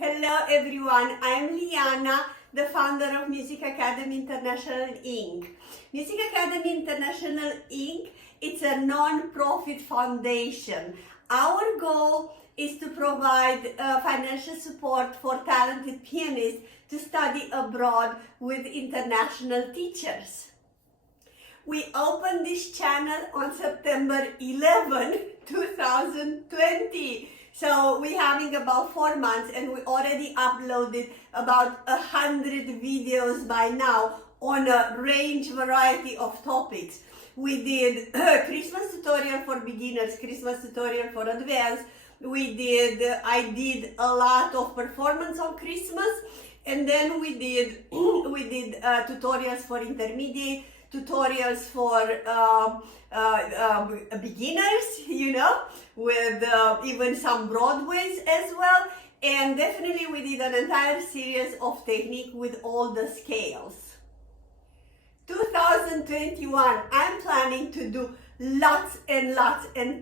Hello everyone, I'm Liana, the founder of Music Academy International Inc. Music Academy International Inc. It's a non-profit foundation. Our goal is to provide financial support for talented pianists to study abroad with international teachers. We opened this channel on September 11, 2020. So we're having about 4 months and we already uploaded about 100 videos by now on a variety of topics. We did Christmas tutorial for beginners, Christmas tutorial for advanced. I did a lot of performance on Christmas, and then we did tutorials for intermediate, tutorials for beginners, with even some Broadways as well. And definitely we did an entire series of technique with all the scales. 2021, I'm planning to do lots and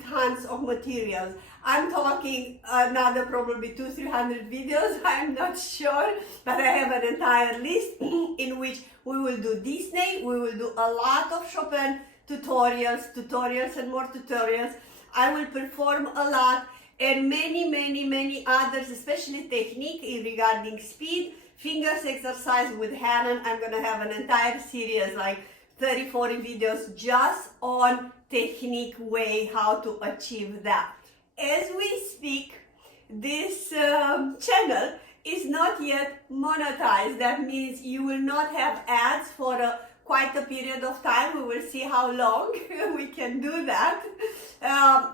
tons of materials. I'm talking another probably 200-300 videos, I'm not sure, but I have an entire list in which we will do Disney, we will do a lot of Chopin tutorials and more tutorials. I will perform a lot, and many others, especially technique regarding speed, fingers exercise with Hanon. I'm gonna have an entire series, like 30-40 videos just on technique way, how to achieve that. As we speak, this channel is not yet monetized. That means you will not have ads for quite a period of time. We will see how long we can do that.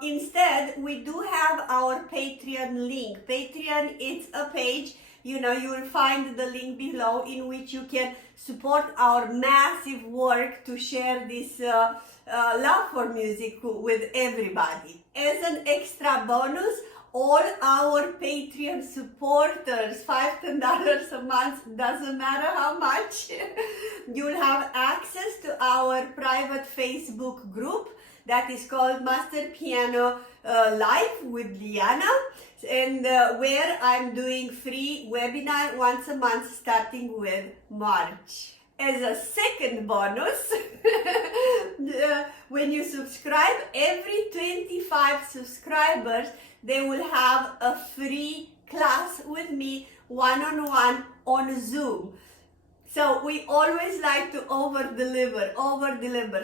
Instead, we do have our Patreon link. Patreon is a page, you will find the link below, in which you can support our massive work to share this love for music with everybody. As an extra bonus, all our Patreon supporters, $5-10 a month, doesn't matter how much, you'll have access to our private Facebook group that is called Master Piano Live with Liana, and where I'm doing free webinar once a month starting with March. As a second bonus, when you subscribe, every 25 subscribers, they will have a free class with me, one-on-one on Zoom. So we always like to over-deliver.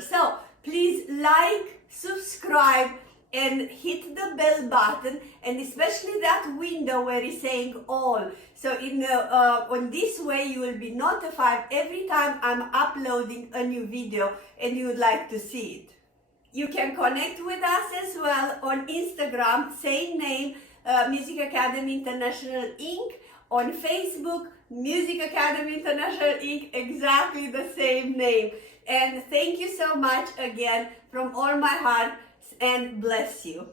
So please like, subscribe, and hit the bell button, and especially that window where it's saying all. So on this way you will be notified every time I'm uploading a new video and you would like to see it. You can connect with us as well on Instagram, same name, Music Academy International Inc. On Facebook, Music Academy International Inc., exactly the same name. And thank you so much again from all my heart, and bless you.